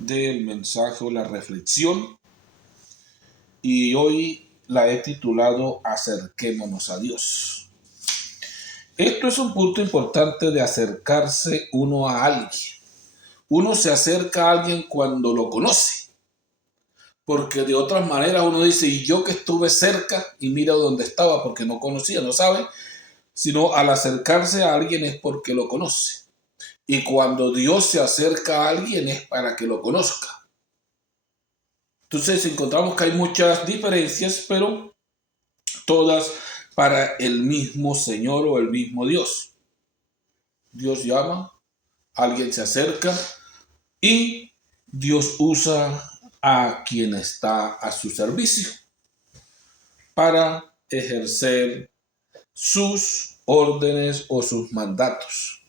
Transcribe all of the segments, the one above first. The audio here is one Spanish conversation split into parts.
del mensaje o la reflexión, y hoy la he titulado Acerquémonos a Dios. Esto es un punto importante de acercarse uno a alguien. Uno se acerca a alguien cuando lo conoce, porque de otras maneras uno dice, y yo que estuve cerca y mira dónde estaba, porque no conocía, no sabe, sino al acercarse a alguien es porque lo conoce. Y cuando Dios se acerca a alguien es para que lo conozca. Entonces encontramos que hay muchas diferencias, pero todas para el mismo Señor o el mismo Dios. Dios llama, alguien se acerca y Dios usa a quien está a su servicio para ejercer sus órdenes o sus mandatos.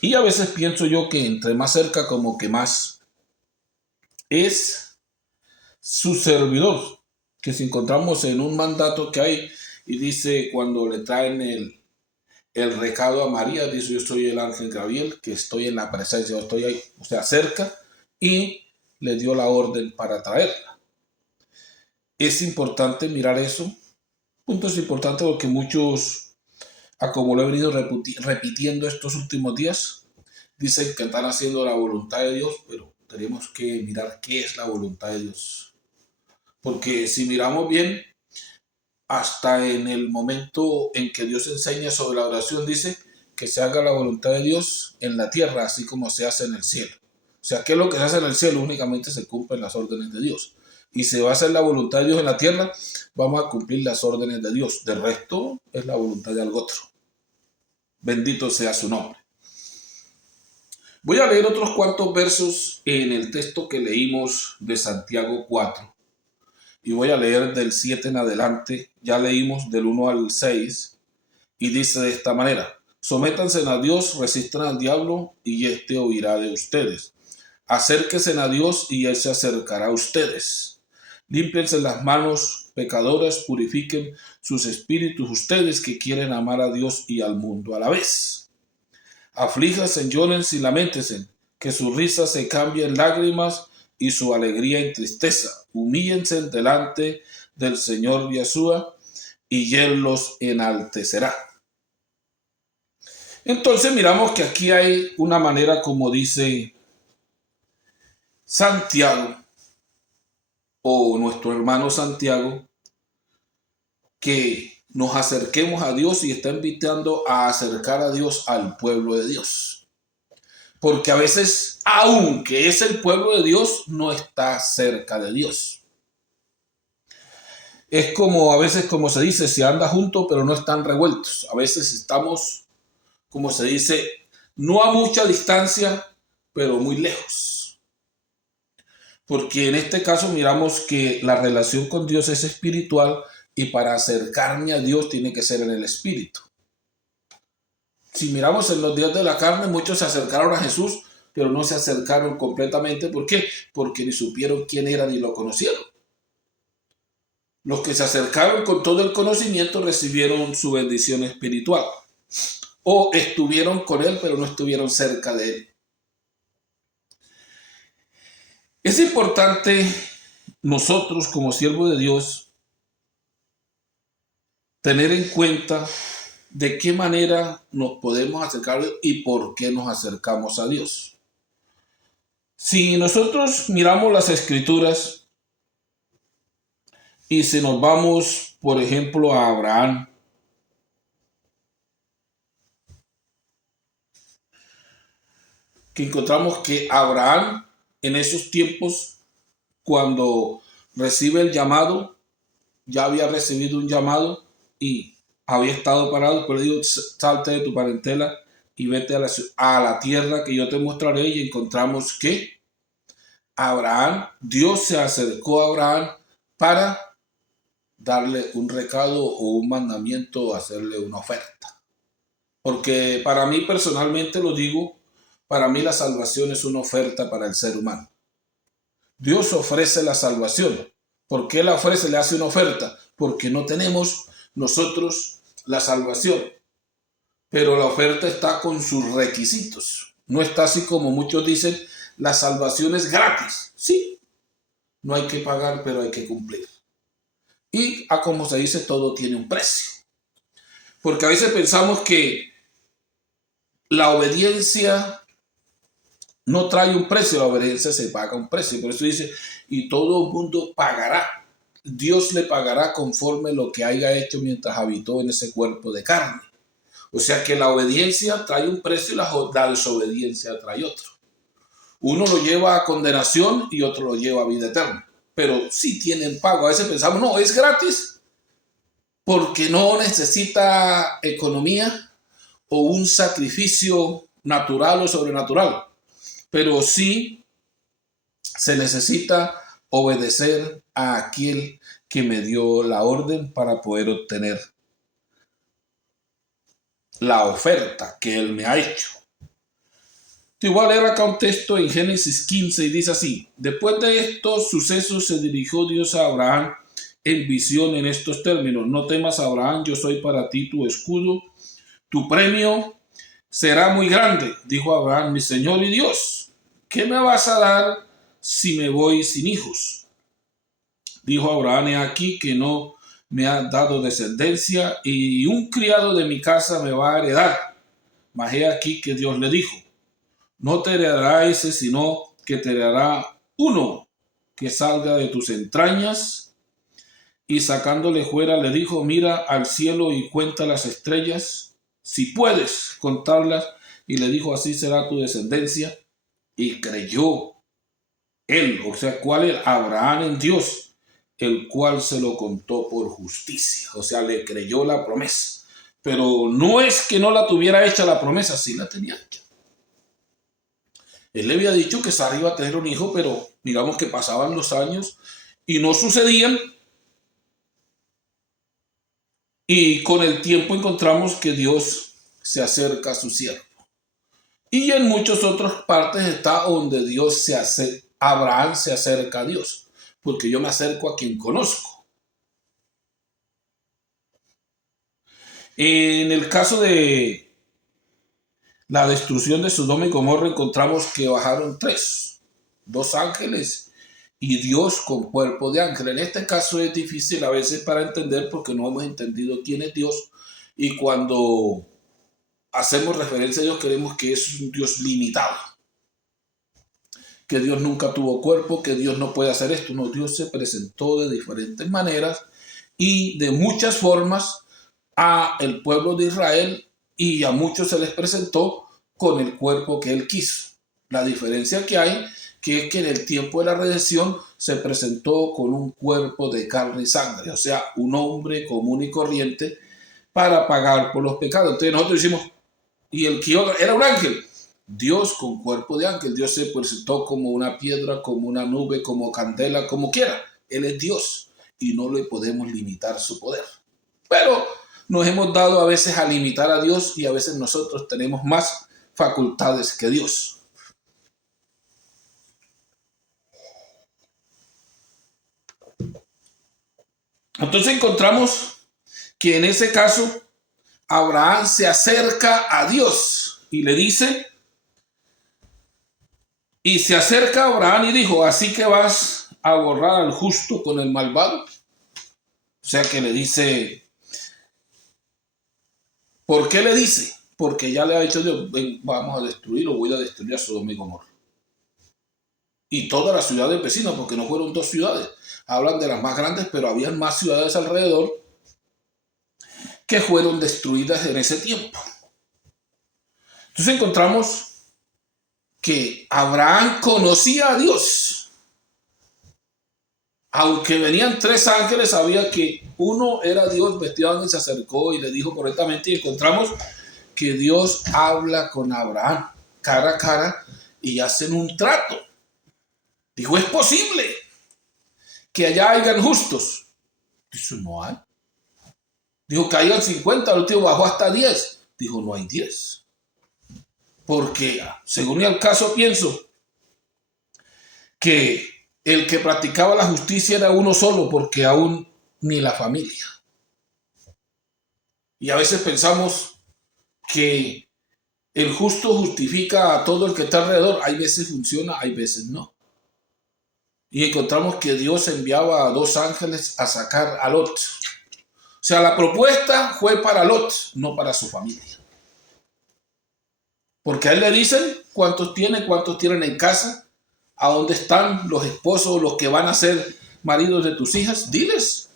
Y a veces pienso yo que entre más cerca como que más es su servidor, que si encontramos en un mandato que hay y dice cuando le traen el recado a María, dice yo soy el ángel Gabriel, que estoy en la presencia, estoy ahí, o sea, cerca, y le dio la orden para traerla. Es importante mirar eso. Punto es importante porque muchos, como lo he venido repitiendo estos últimos días, dicen que están haciendo la voluntad de Dios, pero tenemos que mirar qué es la voluntad de Dios. Porque si miramos bien, hasta en el momento en que Dios enseña sobre la oración, dice que se haga la voluntad de Dios en la tierra, así como se hace en el cielo. O sea, que lo que se hace en el cielo únicamente se cumplen las órdenes de Dios. Y se va a hacer la voluntad de Dios en la tierra, vamos a cumplir las órdenes de Dios. De resto, es la voluntad de algo otro. Bendito sea su nombre. Voy a leer otros cuantos versos en el texto que leímos de Santiago 4. Y voy a leer del 7 en adelante. Ya leímos del 1 al 6. Y dice de esta manera: sométanse a Dios, resistan al diablo y éste huirá de ustedes. Acérquense a Dios y él se acercará a ustedes. Límpiense las manos, pecadores, purifiquen sus espíritus ustedes que quieren amar a Dios y al mundo a la vez. Aflíjanse, lloren y lamentense, que su risa se cambie en lágrimas y su alegría en tristeza. Humíllense delante del Señor Yeshua y él los enaltecerá. Entonces miramos que aquí hay una manera, como dice Santiago o nuestro hermano Santiago, que nos acerquemos a Dios y está invitando a acercar a Dios al pueblo de Dios. Porque a veces, aunque es el pueblo de Dios, no está cerca de Dios. Es como a veces, como se dice, se anda juntos pero no están revueltos. A veces estamos, como se dice, no a mucha distancia, pero muy lejos. Porque en este caso miramos que la relación con Dios es espiritual y para acercarme a Dios tiene que ser en el espíritu. Si miramos en los días de la carne, muchos se acercaron a Jesús, pero no se acercaron completamente. ¿Por qué? Porque ni supieron quién era ni lo conocieron. Los que se acercaron con todo el conocimiento recibieron su bendición espiritual. O estuvieron con él, pero no estuvieron cerca de él. Es importante nosotros como siervos de Dios tener en cuenta de qué manera nos podemos acercar a Dios y por qué nos acercamos a Dios. Si nosotros miramos las escrituras y si nos vamos, por ejemplo, a Abraham, que encontramos que Abraham en esos tiempos, cuando recibe el llamado, ya había recibido un llamado y había estado parado, pero digo, salte de tu parentela y vete a la tierra que yo te mostraré. Y encontramos que Abraham, Dios se acercó a Abraham para darle un recado o un mandamiento, hacerle una oferta. Porque para mí personalmente lo digo, para mí la salvación es una oferta para el ser humano. Dios ofrece la salvación. ¿Por qué la ofrece? Le hace una oferta. Porque no tenemos nosotros la salvación. pero la oferta está con sus requisitos. No está así como muchos dicen, la salvación es gratis. Sí, no hay que pagar, pero hay que cumplir. Y como se dice, todo tiene un precio. Porque a veces pensamos que la obediencia no trae un precio, la obediencia se paga un precio. Por eso dice, y todo el mundo pagará. Dios le pagará conforme lo que haya hecho mientras habitó en ese cuerpo de carne. O sea que la obediencia trae un precio y la desobediencia trae otro. Uno lo lleva a condenación y otro lo lleva a vida eterna. Pero sí tienen pago. A veces pensamos, no, es gratis porque no necesita economía o un sacrificio natural o sobrenatural. Pero sí se necesita obedecer a aquel que me dio la orden para poder obtener la oferta que él me ha hecho. Te voy a leer acá un texto en Génesis 15 y dice así: después de estos sucesos se dirigió Dios a Abraham en visión en estos términos: no temas, Abraham, yo soy para ti tu escudo, tu premio será muy grande. Dijo Abraham: mi Señor y Dios, ¿qué me vas a dar si me voy sin hijos? Dijo Abraham: he aquí que no me ha dado descendencia y un criado de mi casa me va a heredar. Mas he aquí que Dios le dijo: no te heredará ese, sino que te heredará uno que salga de tus entrañas. Y sacándole fuera le dijo: mira al cielo y cuenta las estrellas, si puedes contarlas. Y le dijo: así será tu descendencia. Y creyó él, o sea, ¿cuál era? Abraham, en Dios, el cual se lo contó por justicia. O sea, le creyó la promesa. Pero no es que no la tuviera hecha la promesa, sí la tenía hecha. Él le había dicho que Sara iba a tener un hijo, pero digamos que pasaban los años y no sucedían. Y con el tiempo encontramos que Dios se acerca a su siervo. Y en muchas otras partes está donde Dios se acerca, Abraham se acerca a Dios, porque yo me acerco a quien conozco. En el caso de la destrucción de Sodoma y Gomorra encontramos que bajaron dos ángeles y Dios con cuerpo de ángel. En este caso es difícil a veces para entender porque no hemos entendido quién es Dios, y cuando hacemos referencia a Dios creemos que es un Dios limitado, que Dios nunca tuvo cuerpo, que Dios no puede hacer esto. No, Dios se presentó de diferentes maneras y de muchas formas a el pueblo de Israel, y a muchos se les presentó con el cuerpo que él quiso. La diferencia que hay, que es que en el tiempo de la redención se presentó con un cuerpo de carne y sangre, o sea, un hombre común y corriente para pagar por los pecados. Entonces nosotros decimos, y el que era un ángel, Dios con cuerpo de ángel. Dios se presentó como una piedra, como una nube, como candela, como quiera. Él es Dios y no le podemos limitar su poder. Pero nos hemos dado a veces a limitar a Dios, y a veces nosotros tenemos más facultades que Dios. Entonces encontramos que en ese caso Abraham se acerca a Dios y le dice, y se acerca a Abraham y dijo: así que vas a borrar al justo con el malvado. O sea que le dice, ¿por qué le dice? Porque ya le ha dicho Dios: ven, vamos a destruir, o voy a destruir a Sodoma y Gomorra. Y todas las ciudades vecinas, porque no fueron dos ciudades. Hablan de las más grandes, pero habían más ciudades alrededor que fueron destruidas en ese tiempo. Entonces encontramos que Abraham conocía a Dios. Aunque venían tres ángeles, sabía que uno era Dios vestido de ángel, se acercó y le dijo correctamente, y encontramos que Dios habla con Abraham cara a cara y hacen un trato. Dijo: es posible que allá hayan justos. Dijo: no hay. Dijo: que hayan 50, el último bajó hasta 10. Dijo: no hay 10. Porque según el caso pienso que el que practicaba la justicia era uno solo, porque aún ni la familia. Y a veces pensamos que el justo justifica a todo el que está alrededor. Hay veces funciona, hay veces no. Y encontramos que Dios enviaba a 2 ángeles a sacar a Lot. O sea, la propuesta fue para Lot, no para su familia. Porque a él le dicen cuántos tienen en casa, a dónde están los esposos, los que van a ser maridos de tus hijas. Diles.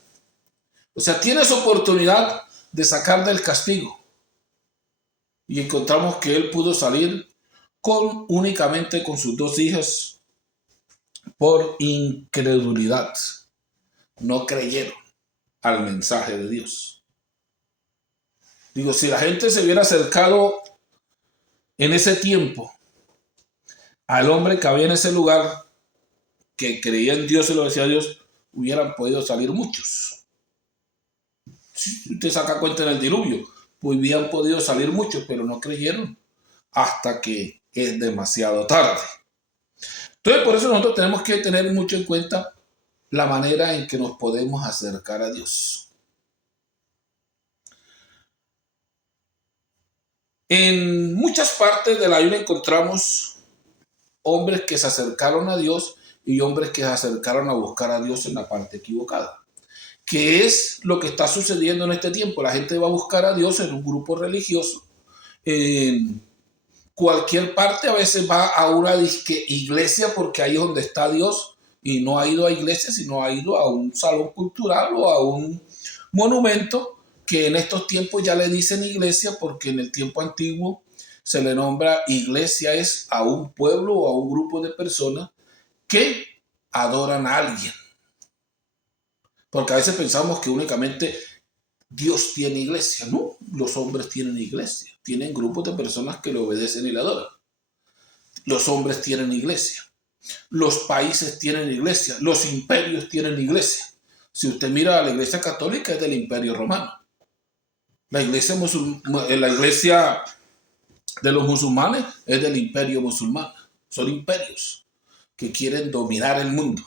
O sea, tienes oportunidad de sacar del castigo. Y encontramos que él pudo salir únicamente con sus 2 hijas por incredulidad. No creyeron al mensaje de Dios. Digo, si la gente se hubiera acercado en ese tiempo al hombre que había en ese lugar, que creía en Dios y lo decía a Dios, hubieran podido salir muchos. Si usted saca cuenta en el diluvio, pues hubieran podido salir muchos, pero no creyeron hasta que es demasiado tarde. Entonces, por eso nosotros tenemos que tener mucho en cuenta la manera en que nos podemos acercar a Dios. En muchas partes de la Biblia encontramos hombres que se acercaron a Dios y hombres que se acercaron a buscar a Dios en la parte equivocada. ¿Qué es lo que está sucediendo en este tiempo? La gente va a buscar a Dios en un grupo religioso, en cualquier parte. A veces va a una iglesia porque ahí es donde está Dios, y no ha ido a iglesia, sino ha ido a un salón cultural o a un monumento que en estos tiempos ya le dicen iglesia, porque en el tiempo antiguo se le nombra iglesia es a un pueblo o a un grupo de personas que adoran a alguien. Porque a veces pensamos que únicamente Dios tiene iglesia. No, los hombres tienen iglesia. Tienen grupos de personas que le obedecen y le adoran. Los hombres tienen iglesia. Los países tienen iglesia. Los imperios tienen iglesia. Si usted mira a la iglesia católica, es del Imperio Romano. La iglesia de los musulmanes es del Imperio musulmán. Son imperios que quieren dominar el mundo.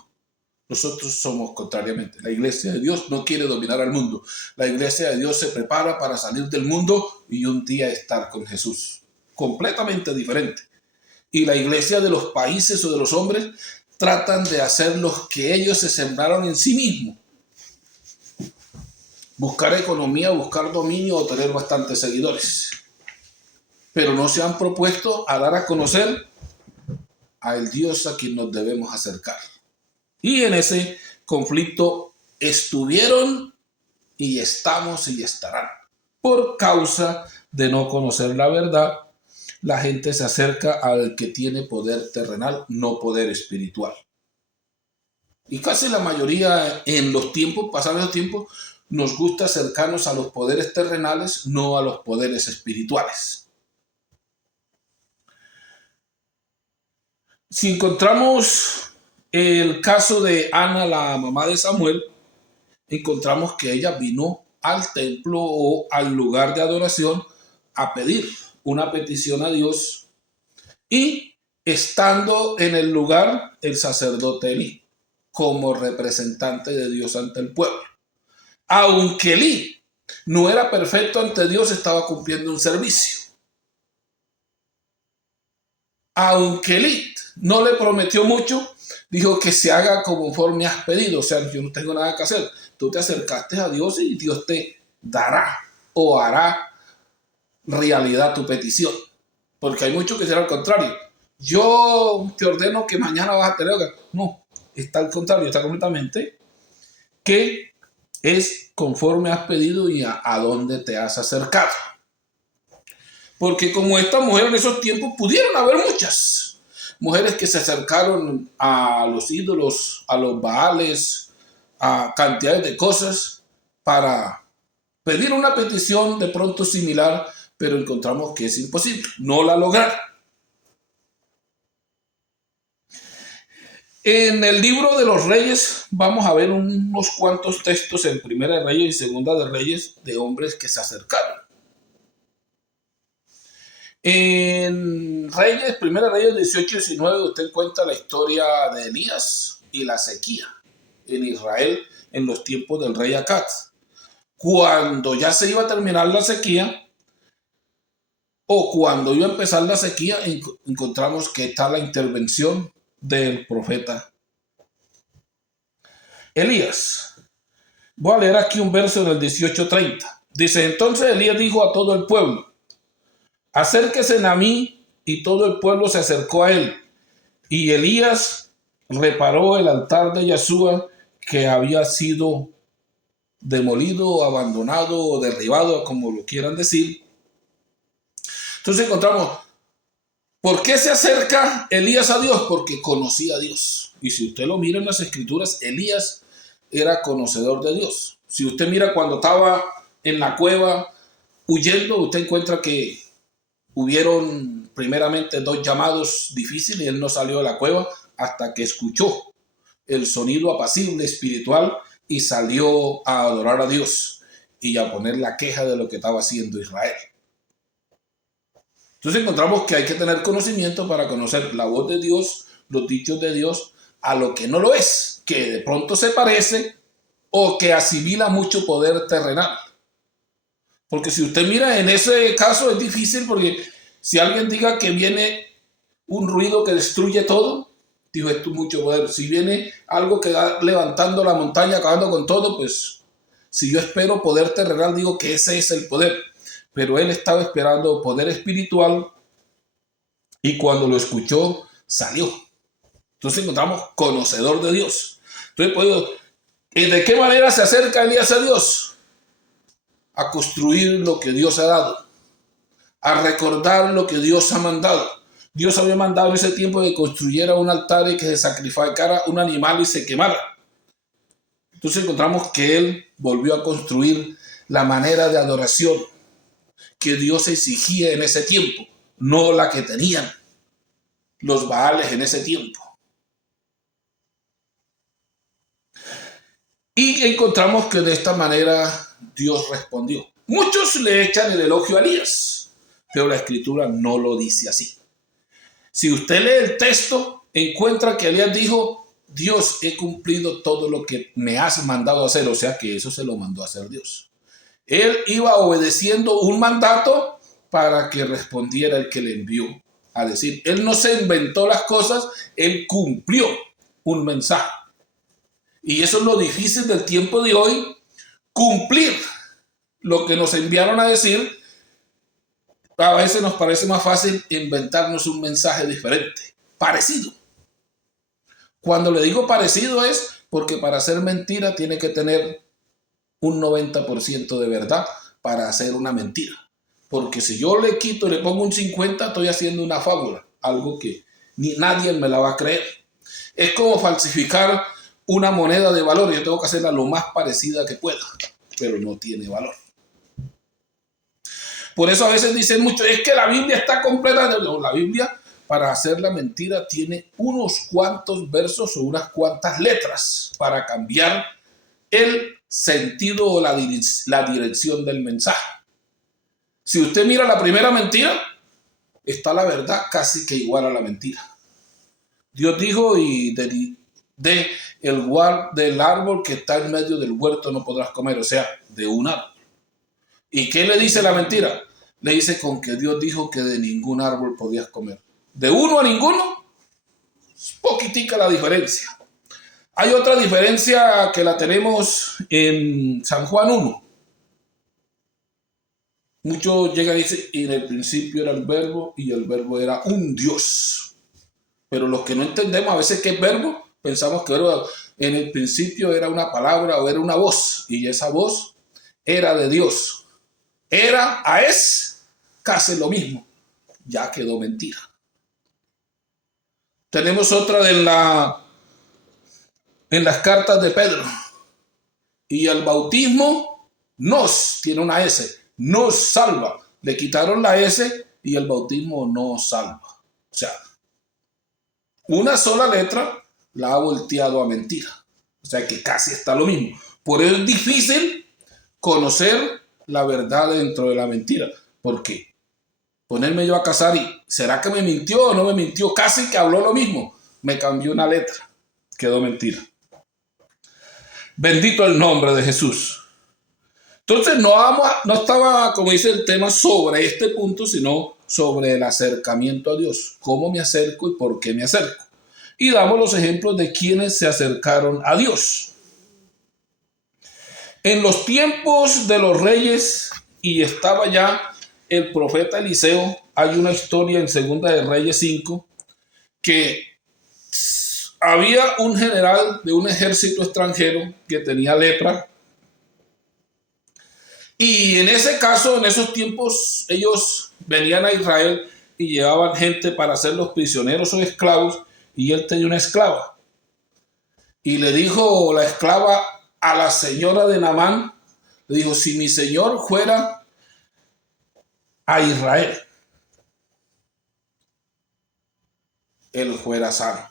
Nosotros somos contrariamente. La iglesia de Dios no quiere dominar al mundo. La iglesia de Dios se prepara para salir del mundo y un día estar con Jesús. Completamente diferente. Y la iglesia de los países o de los hombres tratan de hacer lo que ellos se sembraron en sí mismos. Buscar economía, buscar dominio o tener bastantes seguidores. Pero no se han propuesto a dar a conocer al Dios a quien nos debemos acercar. Y en ese conflicto estuvieron y estamos y estarán. Por causa de no conocer la verdad, la gente se acerca al que tiene poder terrenal, no poder espiritual. Y casi la mayoría en los tiempos, pasados los tiempos, nos gusta acercarnos a los poderes terrenales, no a los poderes espirituales. Si encontramos el caso de Ana, la mamá de Samuel, encontramos que ella vino al templo o al lugar de adoración a pedir una petición a Dios, y estando en el lugar el sacerdote Elí como representante de Dios ante el pueblo. Aunque Elí no era perfecto ante Dios, estaba cumpliendo un servicio. Aunque Elí no le prometió mucho, dijo que se haga conforme has pedido. O sea, yo no tengo nada que hacer. Tú te acercaste a Dios y Dios te dará o hará realidad tu petición. Porque hay muchos que dicen al contrario. Yo te ordeno que mañana vas a tener. No, está al contrario, está completamente que es conforme has pedido y a dónde te has acercado. Porque como esta mujer en esos tiempos pudieron haber muchas mujeres que se acercaron a los ídolos, a los baales, a cantidades de cosas para pedir una petición de pronto similar, pero encontramos que es imposible, no la lograron. En el libro de los Reyes vamos a ver unos cuantos textos en Primera de Reyes y Segunda de Reyes de hombres que se acercaron. En Reyes, Primera de Reyes 18 y 19, usted encuentra la historia de Elías y la sequía en Israel en los tiempos del rey Acaz. Cuando ya se iba a terminar la sequía, o cuando iba a empezar la sequía, encontramos que está la intervención del profeta Elías. Voy a leer aquí un verso del 18:30. Dice, entonces Elías dijo a todo el pueblo, acérquense a mí, y todo el pueblo se acercó a él. Y Elías reparó el altar de Yahshua que había sido demolido, abandonado o derribado, como lo quieran decir. Entonces encontramos, ¿por qué se acerca Elías a Dios? Porque conocía a Dios. Y si usted lo mira en las escrituras, Elías era conocedor de Dios. Si usted mira cuando estaba en la cueva huyendo, usted encuentra que hubieron primeramente 2 llamados difíciles y él no salió de la cueva hasta que escuchó el sonido apacible espiritual y salió a adorar a Dios y a poner la queja de lo que estaba haciendo Israel. Entonces encontramos que hay que tener conocimiento para conocer la voz de Dios, los dichos de Dios, a lo que no lo es, que de pronto se parece o que asimila mucho poder terrenal. Porque si usted mira en ese caso es difícil, porque si alguien diga que viene un ruido que destruye todo, dijo, esto es mucho poder. Si viene algo que va levantando la montaña, acabando con todo, pues si yo espero poder terrenal, digo que ese es el poder. Pero él estaba esperando poder espiritual y cuando lo escuchó, salió. Entonces encontramos conocedor de Dios. Entonces, pues, ¿de qué manera se acerca Elías a Dios? A construir lo que Dios ha dado, a recordar lo que Dios ha mandado. Dios había mandado en ese tiempo que construyera un altar y que se sacrificara un animal y se quemara. Entonces encontramos que él volvió a construir la manera de adoración que Dios exigía en ese tiempo, no la que tenían los Baales en ese tiempo. Y encontramos que de esta manera Dios respondió. Muchos le echan el elogio a Elías, pero la escritura no lo dice así. Si usted lee el texto, encuentra que Elías dijo, Dios, he cumplido todo lo que me has mandado a hacer. O sea que eso se lo mandó a hacer Dios. Él iba obedeciendo un mandato para que respondiera el que le envió a decir. Él no se inventó las cosas, él cumplió un mensaje. Y eso es lo difícil del tiempo de hoy, cumplir lo que nos enviaron a decir. A veces nos parece más fácil inventarnos un mensaje diferente, parecido. Cuando le digo parecido es porque para hacer mentira tiene que tener un 90% de verdad para hacer una mentira. Porque si yo le quito y le pongo un 50, estoy haciendo una fábula, algo que ni nadie me la va a creer. Es como falsificar una moneda de valor. Yo tengo que hacerla lo más parecida que pueda, pero no tiene valor. Por eso a veces dicen mucho, es que la Biblia está completa. No, la Biblia, para hacer la mentira, tiene unos cuantos versos o unas cuantas letras para cambiar el sentido o la dirección del mensaje. Si usted mira la primera mentira, está la verdad casi que igual a la mentira. Dios dijo, y del árbol que está en medio del huerto no podrás comer, o sea, de un árbol. ¿Y qué le dice la mentira? Le dice con que Dios dijo que de ningún árbol podías comer. De uno a ninguno, es poquitica la diferencia. Hay otra diferencia que la tenemos en San Juan 1. Muchos llegan y dicen, y en el principio era el verbo y el verbo era un Dios. Pero los que no entendemos a veces qué es verbo, pensamos que en el principio era una palabra o era una voz. Y esa voz era de Dios. Era a es casi lo mismo. Ya quedó mentira. Tenemos otra en las cartas de Pedro. Y el bautismo tiene una S, nos salva. Le quitaron la S y el bautismo nos salva. O sea, una sola letra la ha volteado a mentira. O sea que casi está lo mismo. Por eso es difícil conocer la verdad dentro de la mentira. ¿Por qué? Ponerme yo a casar y ¿será que me mintió o no me mintió? Casi que habló lo mismo. Me cambió una letra. Quedó mentira. Bendito el nombre de Jesús. Entonces no estaba, como dice el tema, sobre este punto, sino sobre el acercamiento a Dios. ¿Cómo me acerco y por qué me acerco? Y damos los ejemplos de quienes se acercaron a Dios. En los tiempos de los reyes, y estaba ya el profeta Eliseo, hay una historia en Segunda de Reyes 5, que había un general de un ejército extranjero que tenía lepra. Y en ese caso, en esos tiempos, ellos venían a Israel y llevaban gente para hacerlos prisioneros o esclavos, y él tenía una esclava. Y le dijo la esclava a la señora de Naamán, le dijo, si mi señor fuera a Israel, él fuera sano.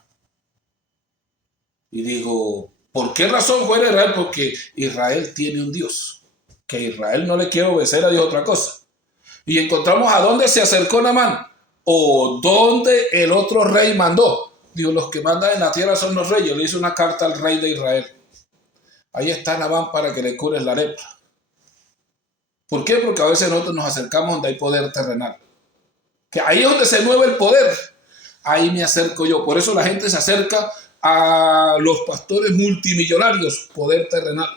Y dijo, ¿por qué razón fuera a Israel? Porque Israel tiene un Dios, que Israel no le quiere obedecer a Dios otra cosa. Y encontramos a dónde se acercó Naamán, o dónde el otro rey mandó. Digo, los que mandan en la tierra son los reyes. Le hizo una carta al rey de Israel. Ahí está Naamán para que le cures la lepra. ¿Por qué? Porque a veces nosotros nos acercamos donde hay poder terrenal. Que ahí es donde se mueve el poder. Ahí me acerco yo. Por eso la gente se acerca a los pastores multimillonarios, poder terrenal.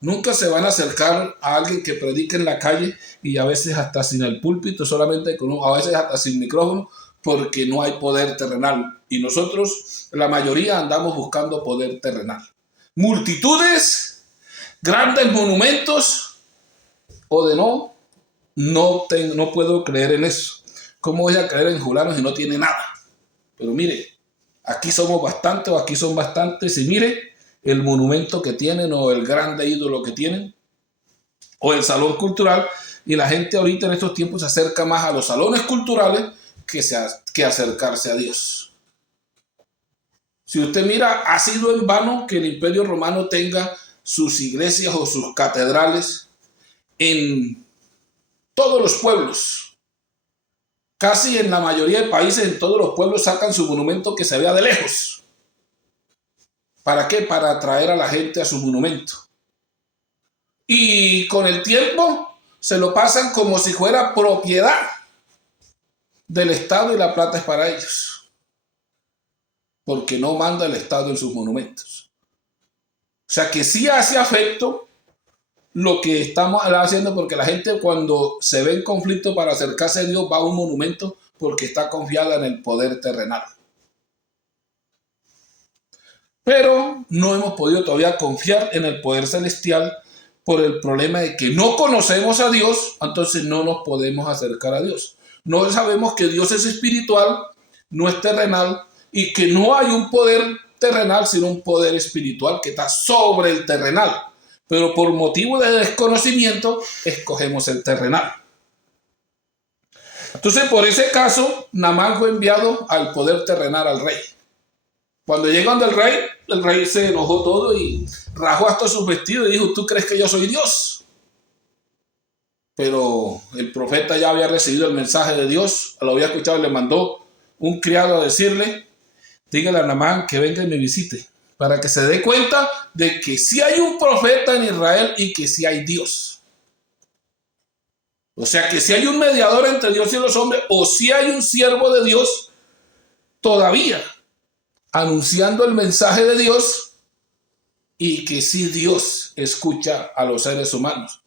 Nunca se van a acercar a alguien que predique en la calle y a veces hasta sin el púlpito, solamente a veces hasta sin micrófono, porque no hay poder terrenal. Y nosotros, la mayoría, andamos buscando poder terrenal. Multitudes, grandes monumentos, o de no puedo creer en eso. ¿Cómo voy a creer en fulano si no tiene nada? Pero mire, aquí somos bastantes o aquí son bastantes y mire el monumento que tienen o el grande ídolo que tienen o el salón cultural, y la gente ahorita en estos tiempos se acerca más a los salones culturales que acercarse a Dios. Si usted mira, ha sido en vano que el Imperio Romano tenga sus iglesias o sus catedrales en todos los pueblos. Casi en la mayoría de países, en todos los pueblos sacan su monumento que se vea de lejos. ¿Para qué? Para atraer a la gente a su monumento. Y con el tiempo se lo pasan como si fuera propiedad del Estado y la plata es para ellos. Porque no manda el Estado en sus monumentos. O sea que sí hace afecto lo que estamos haciendo, porque la gente cuando se ve en conflicto para acercarse a Dios va a un monumento porque está confiada en el poder terrenal. Pero no hemos podido todavía confiar en el poder celestial por el problema de que no conocemos a Dios, entonces no nos podemos acercar a Dios. No sabemos que Dios es espiritual, no es terrenal, y que no hay un poder terrenal, sino un poder espiritual que está sobre el terrenal. Pero por motivo de desconocimiento, escogemos el terrenal. Entonces, por ese caso, Naamán fue enviado al poder terrenal al rey. Cuando llegan del rey, el rey se enojó todo y rajó hasta sus vestidos y dijo, ¿tú crees que yo soy Dios? Pero el profeta ya había recibido el mensaje de Dios, lo había escuchado y le mandó un criado a decirle, dígale a Naamán que venga y me visite, para que se dé cuenta de que sí hay un profeta en Israel y que sí hay Dios. O sea que sí hay un mediador entre Dios y los hombres, o sí hay un siervo de Dios todavía anunciando el mensaje de Dios, y que sí Dios escucha a los seres humanos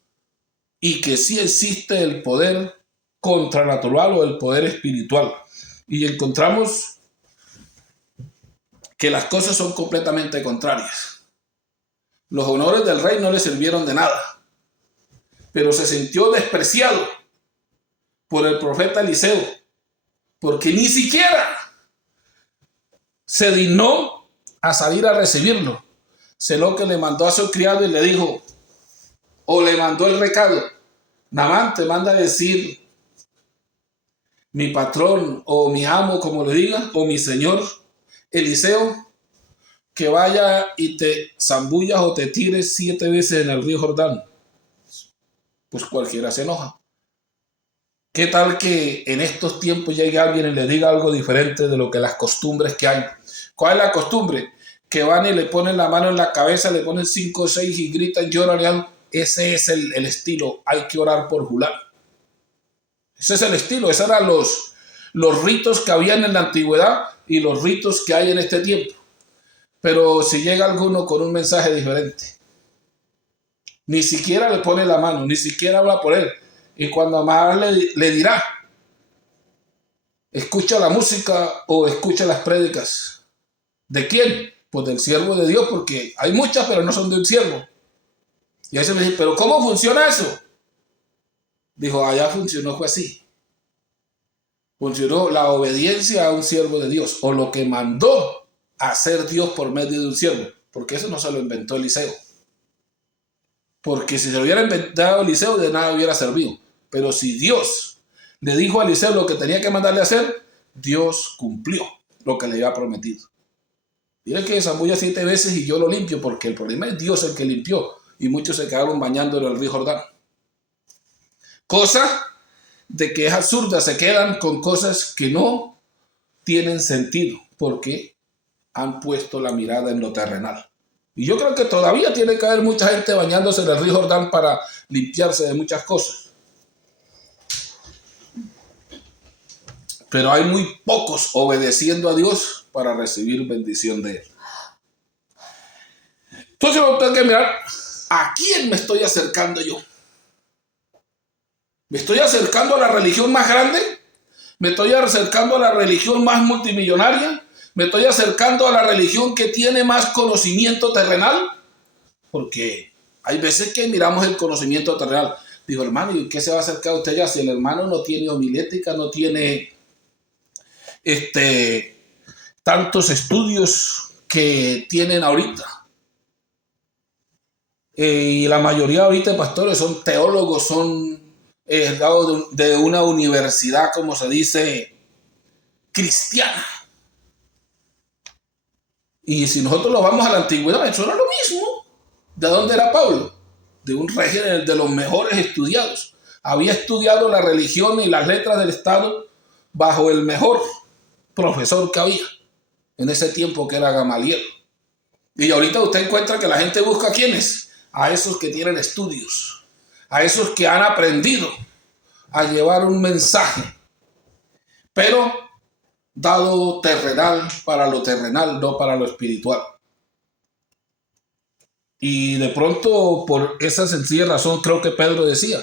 y que sí existe el poder contranatural o el poder espiritual. Y encontramos que las cosas son completamente contrarias. Los honores del rey no le sirvieron de nada, pero se sintió despreciado por el profeta Eliseo, porque ni siquiera se dignó a salir a recibirlo, sino que le mandó a su criado y le dijo, o le mandó el recado, Naamán te manda a decir mi patrón o mi amo, como le diga, o mi señor Eliseo, que vaya y te zambullas o te tires 7 veces en el río Jordán. Pues cualquiera se enoja. ¿Qué tal que en estos tiempos llegue alguien y le diga algo diferente de lo que las costumbres que hay? ¿Cuál es la costumbre? Que van y le ponen la mano en la cabeza, le ponen 5 o 6 y gritan, lloran y algo. Ese es el estilo. Hay que orar por fulano. Ese es el estilo, esos eran los ritos que habían en la antigüedad y los ritos que hay en este tiempo. Pero si llega alguno con un mensaje diferente, ni siquiera le pone la mano, ni siquiera habla por él. Y cuando más le dirá, escucha la música o escucha las prédicas. ¿De quién? Pues del siervo de Dios, porque hay muchas, pero no son de un siervo. Y a veces me dice, ¿pero cómo funciona eso? Dijo, allá funcionó, fue así. Funcionó la obediencia a un siervo de Dios, o lo que mandó a hacer Dios por medio de un siervo, porque eso no se lo inventó Eliseo. Porque si se lo hubiera inventado Eliseo, de nada hubiera servido. Pero si Dios le dijo a Eliseo lo que tenía que mandarle a hacer, Dios cumplió lo que le había prometido. Dile que zambulla 7 veces y yo lo limpio, porque el problema es Dios el que limpió, y muchos se quedaron bañando en el río Jordán. Cosa de que es absurda, se quedan con cosas que no tienen sentido, porque han puesto la mirada en lo terrenal. Y yo creo que todavía tiene que haber mucha gente bañándose en el río Jordán para limpiarse de muchas cosas. Pero hay muy pocos obedeciendo a Dios para recibir bendición de Él. Entonces vamos a tener que mirar a quién me estoy acercando yo. ¿Me estoy acercando a la religión más grande? ¿Me estoy acercando a la religión más multimillonaria? ¿Me estoy acercando a la religión que tiene más conocimiento terrenal? Porque hay veces que miramos el conocimiento terrenal. Digo, hermano, ¿y qué se va a acercar a usted ya? Si el hermano no tiene homilética, no tiene tantos estudios que tienen ahorita. Y la mayoría ahorita de pastores son teólogos, son de una universidad, como se dice, cristiana. Y si nosotros lo vamos a la antigüedad, eso era lo mismo. ¿De dónde era Pablo? De un régimen de los mejores estudiados. Había estudiado la religión y las letras del Estado bajo el mejor profesor que había en ese tiempo, que era Gamaliel. Y ahorita usted encuentra que la gente busca ¿a quiénes? A esos que tienen estudios, a esos que han aprendido a llevar un mensaje, pero dado terrenal para lo terrenal, no para lo espiritual. Y de pronto, por esa sencilla razón, creo que Pedro decía,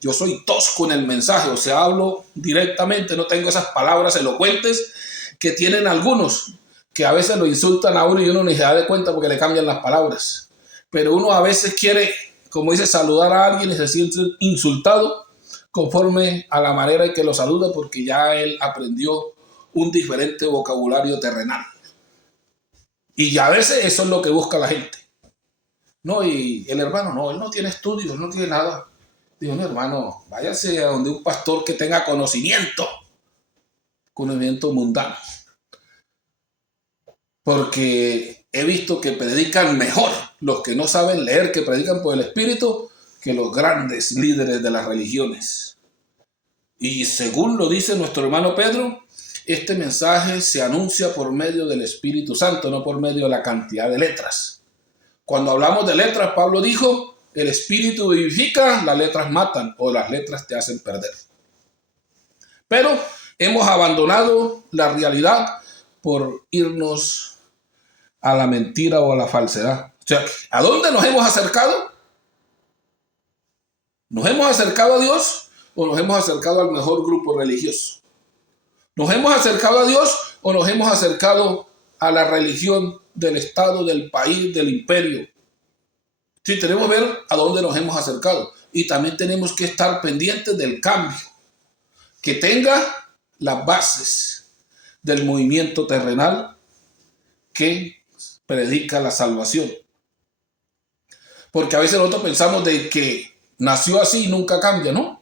yo soy tosco en el mensaje, o sea, hablo directamente, no tengo esas palabras elocuentes que tienen algunos, que a veces lo insultan a uno y uno ni se da cuenta porque le cambian las palabras. Pero uno a veces quiere, como dice, saludar a alguien y se siente insultado conforme a la manera en que lo saluda, porque ya él aprendió un diferente vocabulario terrenal. Y a veces eso es lo que busca la gente. No, y el hermano, no, él no tiene estudios, no tiene nada. Digo, no, hermano, váyase a donde un pastor que tenga conocimiento mundano. Porque he visto que predican mejor los que no saben leer, que predican por el Espíritu, que los grandes líderes de las religiones. Y según lo dice nuestro hermano Pedro, este mensaje se anuncia por medio del Espíritu Santo, no por medio de la cantidad de letras. Cuando hablamos de letras, Pablo dijo, el Espíritu vivifica, las letras matan, o las letras te hacen perder. Pero hemos abandonado la realidad por irnos a la mentira o a la falsedad. O sea, ¿a dónde nos hemos acercado? ¿Nos hemos acercado a Dios o nos hemos acercado al mejor grupo religioso? ¿Nos hemos acercado a Dios o nos hemos acercado a la religión del Estado, del país, del imperio? Sí, tenemos que ver a dónde nos hemos acercado. Y también tenemos que estar pendientes del cambio, que tenga las bases del movimiento terrenal que predica la salvación. Porque a veces nosotros pensamos de que nació así y nunca cambia, ¿no?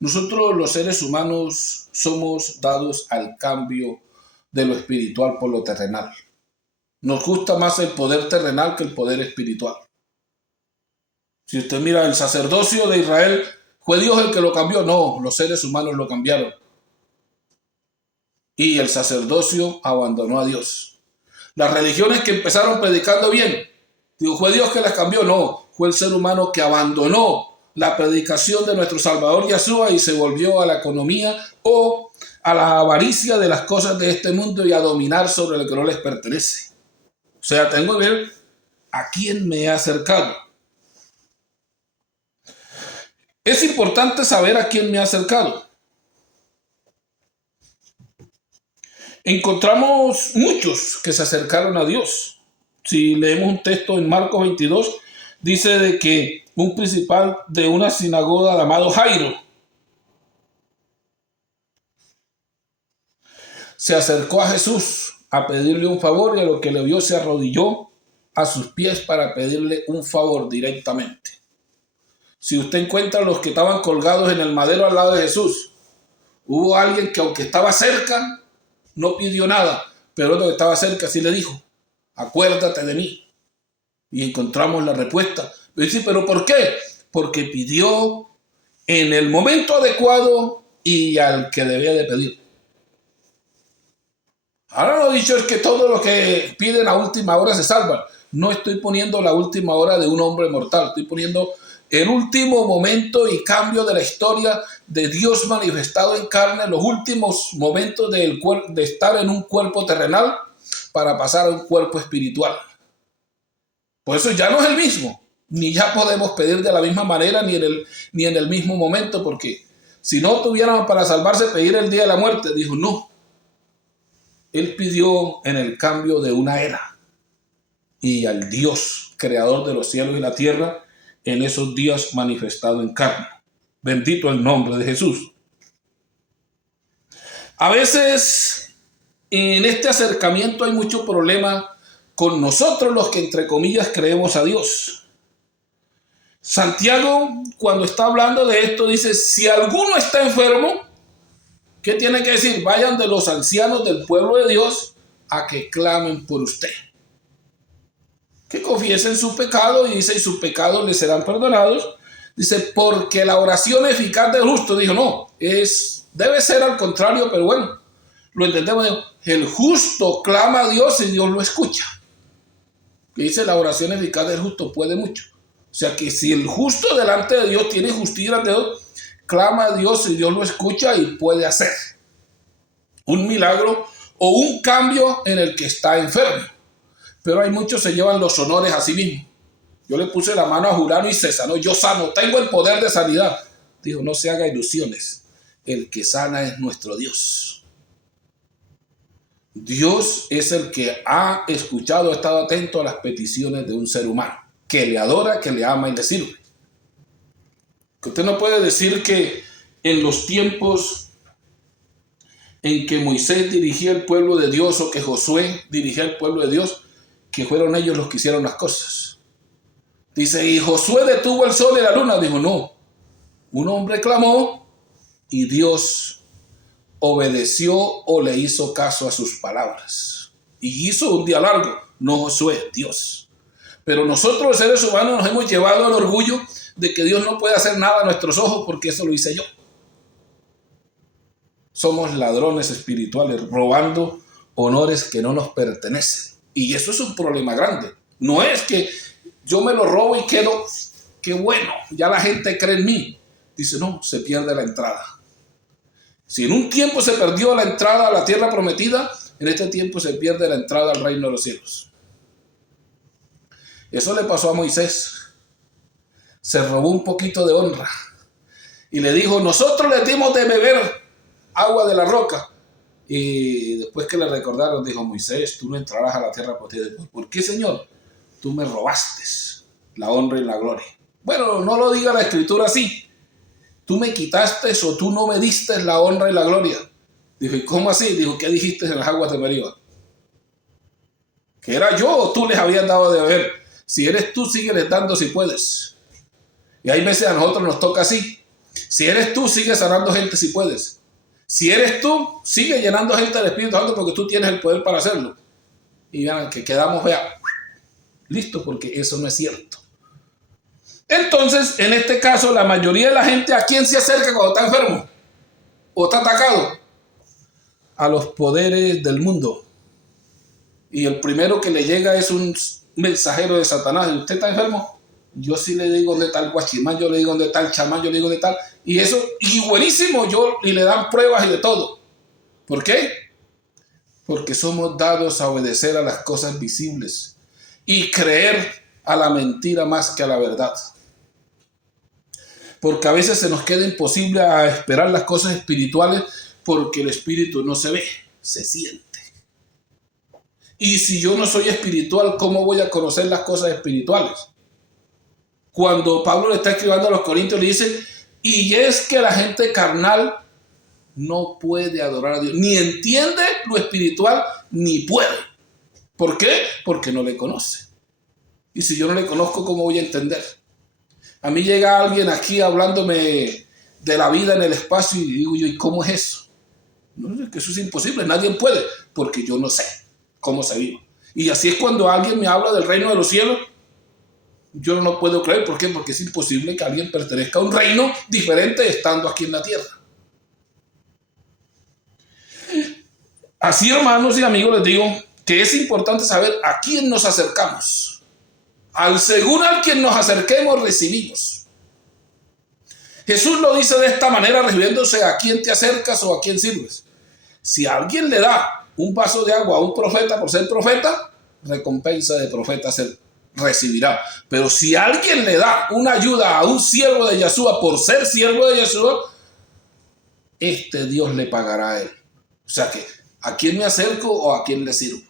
Nosotros los seres humanos somos dados al cambio de lo espiritual por lo terrenal. Nos gusta más el poder terrenal que el poder espiritual. Si usted mira el sacerdocio de Israel, ¿fue Dios el que lo cambió? No, los seres humanos lo cambiaron. Y el sacerdocio abandonó a Dios. Las religiones que empezaron predicando bien, digo, ¿fue Dios que las cambió? No, fue el ser humano que abandonó la predicación de nuestro Salvador Yeshua y se volvió a la economía o a la avaricia de las cosas de este mundo y a dominar sobre lo que no les pertenece. O sea, tengo que ver a quién me he acercado. Es importante saber a quién me he acercado. Encontramos muchos que se acercaron a Dios. Si leemos un texto en Marcos 22, dice de que un principal de una sinagoga llamado Jairo se acercó a Jesús a pedirle un favor y a lo que le vio se arrodilló a sus pies para pedirle un favor directamente. Si usted encuentra los que estaban colgados en el madero al lado de Jesús, hubo alguien que aunque estaba cerca, no pidió nada, pero otro que estaba cerca sí le dijo, acuérdate de mí. Y encontramos la respuesta. Dice, ¿pero por qué? Porque pidió en el momento adecuado y al que debía de pedir. Ahora lo dicho es que todos los que piden a última hora se salvan. No estoy poniendo la última hora de un hombre mortal, estoy poniendo el último momento y cambio de la historia de Dios manifestado en carne, los últimos momentos de estar en un cuerpo terrenal para pasar a un cuerpo espiritual. Por eso ya no es el mismo, ni ya podemos pedir de la misma manera ni en el mismo momento, porque si no tuviéramos para salvarse pedir el día de la muerte, dijo no. Él pidió en el cambio de una era y al Dios, creador de los cielos y la tierra, en esos días manifestado en carne. Bendito el nombre de Jesús. A veces en este acercamiento hay mucho problema con nosotros los que entre comillas creemos a Dios. Santiago, cuando está hablando de esto, dice, si alguno está enfermo, ¿qué tiene que decir? Vayan de los ancianos del pueblo de Dios a que clamen por usted. Que confiesen su pecado y dice, y sus pecados les serán perdonados. Dice, porque la oración eficaz del justo, dijo, no, debe ser al contrario, pero bueno, lo entendemos. El justo clama a Dios y Dios lo escucha. Y dice, la oración eficaz del justo puede mucho. O sea que si el justo delante de Dios tiene justicia ante Dios, clama a Dios y Dios lo escucha y puede hacer un milagro o un cambio en el que está enfermo. Pero hay muchos que se llevan los honores a sí mismos. Yo le puse la mano a Julano y se sanó. Yo sano, tengo el poder de sanidad. Dijo, no se haga ilusiones. El que sana es nuestro Dios. Dios es el que ha escuchado, ha estado atento a las peticiones de un ser humano, que le adora, que le ama y le sirve. Que usted no puede decir que en los tiempos en que Moisés dirigía el pueblo de Dios o que Josué dirigía el pueblo de Dios, que fueron ellos los que hicieron las cosas. Dice, y Josué detuvo el sol y la luna. Dijo, no, un hombre clamó y Dios obedeció o le hizo caso a sus palabras. Y hizo un día largo, no Josué, Dios. Pero nosotros los seres humanos nos hemos llevado al orgullo de que Dios no puede hacer nada a nuestros ojos porque eso lo hice yo. Somos ladrones espirituales, robando honores que no nos pertenecen. Y eso es un problema grande. No es que yo me lo robo y quedo, qué bueno, ya la gente cree en mí. Dice, no, se pierde la entrada. Si en un tiempo se perdió la entrada a la tierra prometida, en este tiempo se pierde la entrada al reino de los cielos. Eso le pasó a Moisés. Se robó un poquito de honra y le dijo, nosotros le dimos de beber agua de la roca. Y después que le recordaron, dijo, Moisés, tú no entrarás a la tierra prometida. ¿Por qué, Señor? Tú me robaste la honra y la gloria. Bueno, no lo diga la escritura así. Tú me quitaste o tú no me diste la honra y la gloria. Dijo, ¿y cómo así? Dijo, ¿qué dijiste en las aguas de Meriba? ¿Que era yo o tú les habías dado de beber? Si eres tú, sígueles dando si puedes. Y hay veces a nosotros nos toca así. Si eres tú, sigue sanando gente si puedes. Si eres tú, sigue llenando gente del Espíritu Santo porque tú tienes el poder para hacerlo. Y vean que quedamos, listos, porque eso no es cierto. Entonces, en este caso, la mayoría de la gente, ¿a quién se acerca cuando está enfermo? ¿O está atacado? A los poderes del mundo. Y el primero que le llega es un mensajero de Satanás. ¿Y usted está enfermo? yo sí le digo dónde está el guachimán, yo le digo dónde está el chamán, yo le digo dónde está, y eso, y buenísimo, y le dan pruebas y de todo. ¿Por qué? Porque somos dados a obedecer a las cosas visibles y creer a la mentira más que a la verdad. Porque a veces se nos queda imposible a esperar las cosas espirituales porque el espíritu no se ve, se siente. Y si yo no soy espiritual, ¿cómo voy a conocer las cosas espirituales? Cuando Pablo le está escribiendo a los Corintios, le dice, y es que la gente carnal no puede adorar a Dios, ni entiende lo espiritual, ni puede. ¿Por qué? Porque no le conoce. Y si yo no le conozco, ¿cómo voy a entender? A mí llega alguien aquí hablándome de la vida en el espacio y digo yo, ¿y cómo es eso? No, es que eso es imposible, nadie puede, porque yo no sé cómo se vive. Y así es cuando alguien me habla del reino de los cielos, yo no puedo creer. ¿Por qué? Porque es imposible que alguien pertenezca a un reino diferente estando aquí en la tierra. Así, hermanos y amigos, les digo que es importante saber a quién nos acercamos. Según al quien nos acerquemos, recibimos. Jesús lo dice de esta manera, refiriéndose a quién te acercas o a quién sirves. Si alguien le da un vaso de agua a un profeta por ser profeta, recompensa de profeta recibirá. Pero si alguien le da una ayuda a un siervo de Yeshua por ser siervo de Yeshua, Dios le pagará a él. O sea que, ¿a quién me acerco o a quién le sirvo?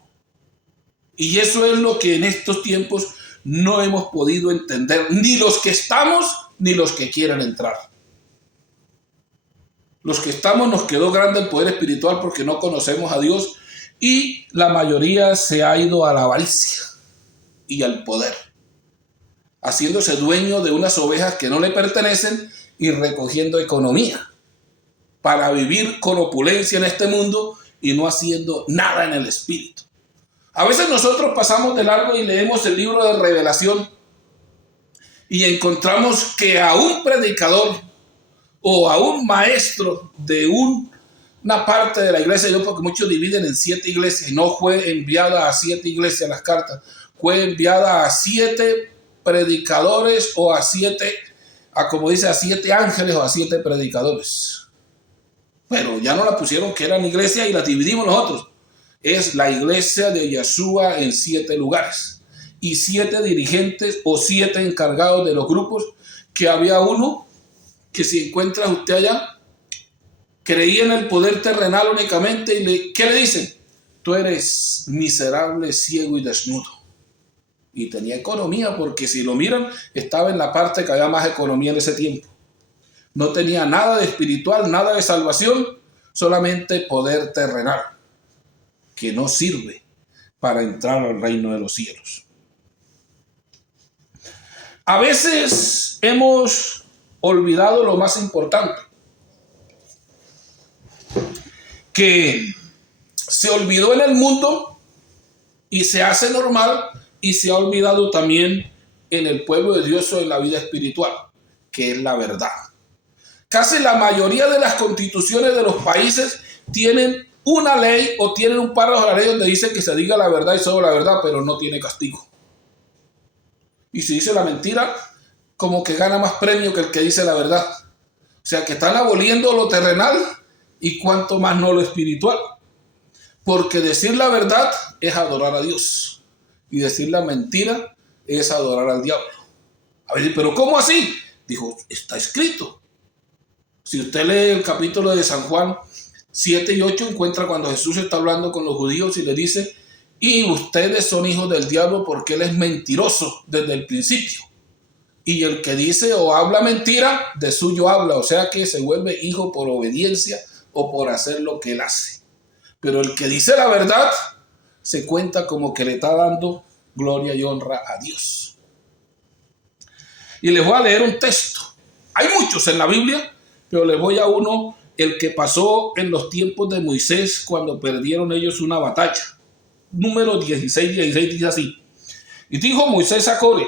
Y eso es lo que en estos tiempos no hemos podido entender, ni los que estamos, ni los que quieran entrar. Los que estamos nos quedó grande el poder espiritual porque no conocemos a Dios y la mayoría se ha ido a la avaricia y al poder, haciéndose dueño de unas ovejas que no le pertenecen y recogiendo economía para vivir con opulencia en este mundo y no haciendo nada en el espíritu. A veces nosotros pasamos de largo y leemos el libro de Revelación y encontramos que a un predicador o a un maestro de una parte de la iglesia de Dios, porque muchos dividen en 7 iglesias, y no fue enviada a 7 iglesias las cartas, fue enviada a 7 predicadores o como dice, a 7 ángeles o a 7 predicadores. Pero ya no la pusieron que eran iglesias y las dividimos nosotros. Es la iglesia de Yeshua en 7 lugares y 7 dirigentes o 7 encargados de los grupos, que había uno que, si encuentra usted allá, creía en el poder terrenal únicamente y ¿qué le dicen? Tú eres miserable, ciego y desnudo. Y tenía economía, porque si lo miran, estaba en la parte que había más economía en ese tiempo. No tenía nada de espiritual, nada de salvación, solamente poder terrenal, que no sirve para entrar al reino de los cielos. A veces hemos olvidado lo más importante, que se olvidó en el mundo y se hace normal, y se ha olvidado también en el pueblo de Dios o en la vida espiritual, que es la verdad. Casi la mayoría de las constituciones de los países tienen una ley o tienen un párrafo de la ley donde dice que se diga la verdad y solo la verdad, pero no tiene castigo. Y si dice la mentira, como que gana más premio que el que dice la verdad. O sea, que están aboliendo lo terrenal y cuanto más no lo espiritual. Porque decir la verdad es adorar a Dios y decir la mentira es adorar al diablo. A ver, pero ¿cómo así? Dijo, está escrito. Si usted lee el capítulo de San Juan 7 y 8, encuentra cuando Jesús está hablando con los judíos y le dice, y ustedes son hijos del diablo porque él es mentiroso desde el principio. Y el que dice o habla mentira, de suyo habla, o sea que se vuelve hijo por obediencia o por hacer lo que él hace. Pero el que dice la verdad se cuenta como que le está dando gloria y honra a Dios. Y les voy a leer un texto. Hay muchos en la Biblia, pero les voy a uno, el que pasó en los tiempos de Moisés cuando perdieron ellos una batalla. Número 16 dice así. Y dijo Moisés a Coré,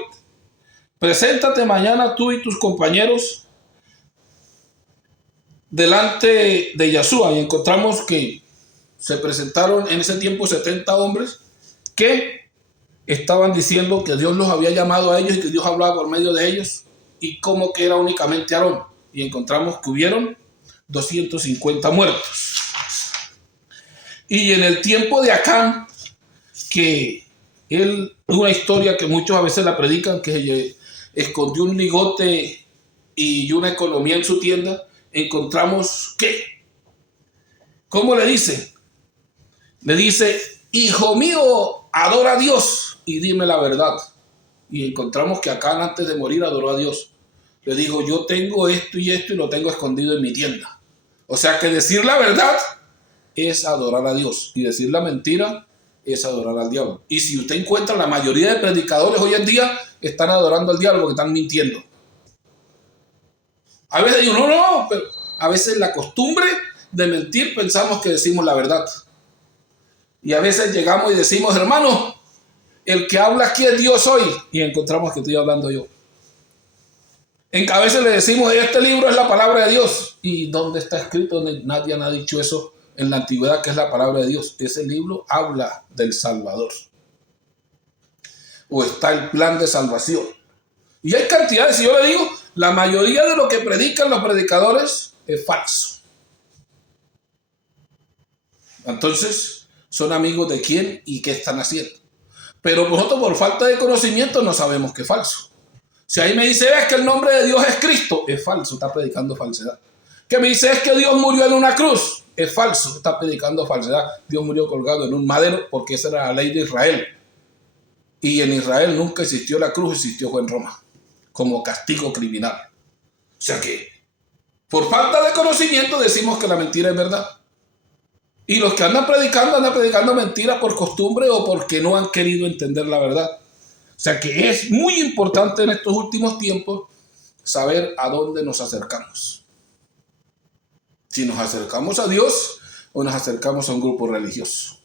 preséntate mañana tú y tus compañeros delante de Yeshua. Y encontramos que se presentaron en ese tiempo 70 hombres que estaban diciendo que Dios los había llamado a ellos y que Dios hablaba por medio de ellos, y como que era únicamente Aarón. Y encontramos que hubieron 250 muertos. Y en el tiempo de Acán, que él, una historia que muchos a veces la predican, que escondió un ligote y una economía en su tienda, encontramos que, ¿cómo le dice? Le dice: hijo mío, adora a Dios y dime la verdad. Y encontramos que Acán, antes de morir, adoró a Dios. Le dijo: yo tengo esto y esto y lo tengo escondido en mi tienda. O sea que decir la verdad es adorar a Dios, y decir la mentira es adorar al diablo. Y si usted encuentra, la mayoría de predicadores hoy en día están adorando al diablo porque están mintiendo. A veces digo, no, pero a veces la costumbre de mentir pensamos que decimos la verdad. Y a veces llegamos y decimos: hermano, el que habla aquí es Dios hoy, y encontramos que estoy hablando yo. A veces le decimos: este libro es la palabra de Dios. ¿Y dónde está escrito? Nadie ha dicho eso en la antigüedad, que es la palabra de Dios. Ese libro habla del Salvador, o está el plan de salvación. Y hay cantidades, y yo le digo, la mayoría de lo que predican los predicadores es falso. Entonces, ¿son amigos de quién y qué están haciendo? Pero nosotros, por falta de conocimiento, no sabemos que es falso. Si ahí me dice: es que el nombre de Dios es Cristo, es falso, está predicando falsedad. Que me dice: es que Dios murió en una cruz, es falso, está predicando falsedad. Dios murió colgado en un madero porque esa era la ley de Israel. Y en Israel nunca existió la cruz, existió en Roma, como castigo criminal. O sea que, por falta de conocimiento, decimos que la mentira es verdad. Y los que andan predicando mentiras por costumbre o porque no han querido entender la verdad. O sea que es muy importante en estos últimos tiempos saber a dónde nos acercamos. Si nos acercamos a Dios o nos acercamos a un grupo religioso.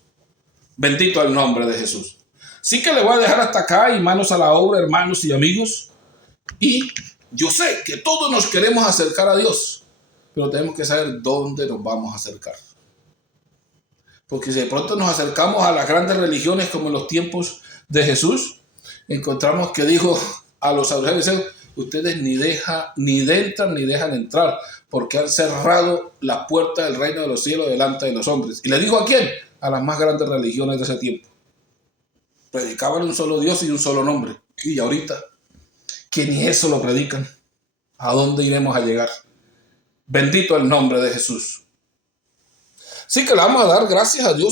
Bendito el nombre de Jesús. Sí que le voy a dejar hasta acá, y manos a la obra, hermanos y amigos. Y yo sé que todos nos queremos acercar a Dios, pero tenemos que saber dónde nos vamos a acercar. Porque si de pronto nos acercamos a las grandes religiones como en los tiempos de Jesús, encontramos que dijo a los saduceos: ustedes ni entran ni dejan entrar, porque han cerrado la puerta del reino de los cielos delante de los hombres. ¿Y le dijo a quién? A las más grandes religiones de ese tiempo. Predicaban un solo Dios y un solo nombre. Y ahorita, que ni eso lo predican, ¿a dónde iremos a llegar? Bendito el nombre de Jesús. Así que le vamos a dar gracias a Dios